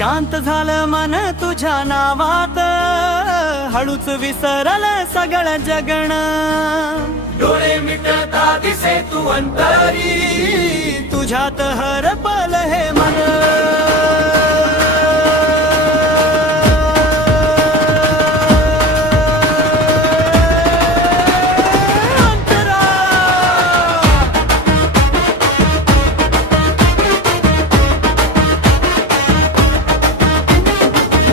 शांत झालं मन तुझ्या नावात, हळूच विसरलं सगळं जगण. डोळे मिटता दिसे तू अंतरी, तुझ्यात हरपल हे मन.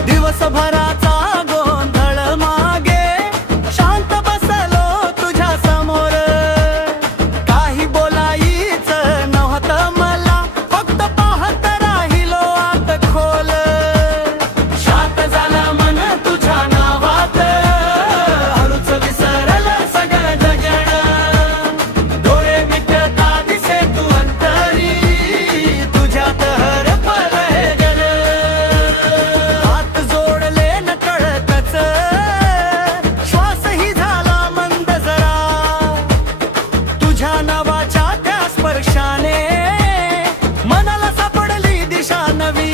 दिवसभराचा गोंधळ मागे, शांत बसलो तुझ्या समोर. काही बोलायचं नव्हतं मला, फक्त पाहत राहिलो आत खोल. शांत झालं मन तुझ्या नावात, हळूच विसरलं सगळं जगण. डोळे मिटता दिसे तू अंतरी, तुझ्यात हरपल हे जग. हात जोडले न कळतच, श्वासही झाला मंद जरा. तुझ्या नावाच्या त्या स्पर्शाने मनाला सापडली दिशा नवी.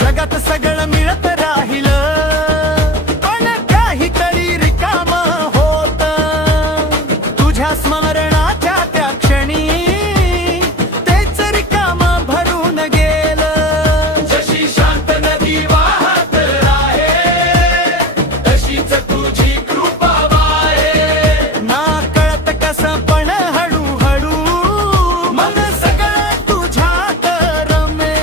जगात सगळं मिळत राहिलं, पण काही तरी रिकाम होत. तुझ्या स्मरणाच्या त्या क्षणी तेच रिकाम भरून गेलं. जशी शांत नदी वाहत आहे, तशीच तुझी कृपा वाहे. ना कळत कसं पण हळूहळू मन सगळं तुझ्यात रमे.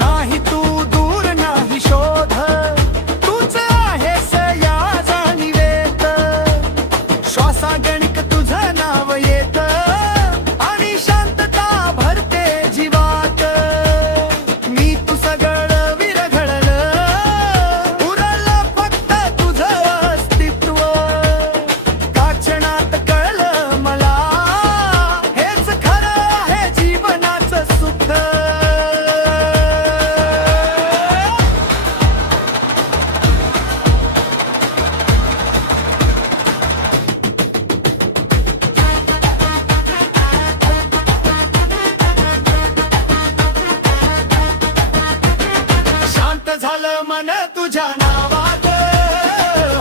नाही तू दूर नाही शोध, तूच आहेस या जाणीवेत. श्वासागणिक तुझं नाव येत, आणि शांतता भरते जीवात. मी तू सगळं विरघळलं, उरलं फक्त तुझं अस्तित्व. का क्षणात कळलं मला, हेच खरं आहे जीवनाचं सुख. शांत झालं मन तुझ्या नावात,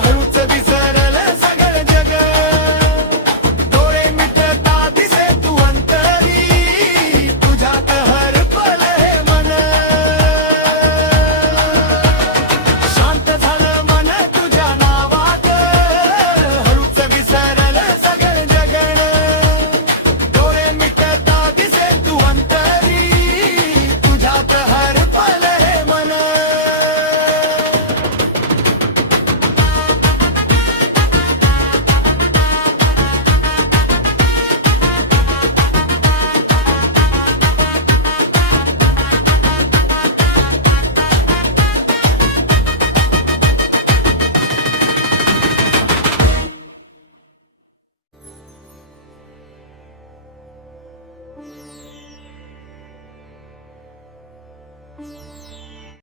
हळूच विसरलं सगळं जग. डोळे मिटता दिसे तू अंतरी, तुझ्यात हरपल हे मन. शांत झालं मन तुझ्या नावात, हळूच विसरलं सगळं जगण. डोळे मिटता दिसे तू अंतरी, तुझ्यात हरपल हे मन.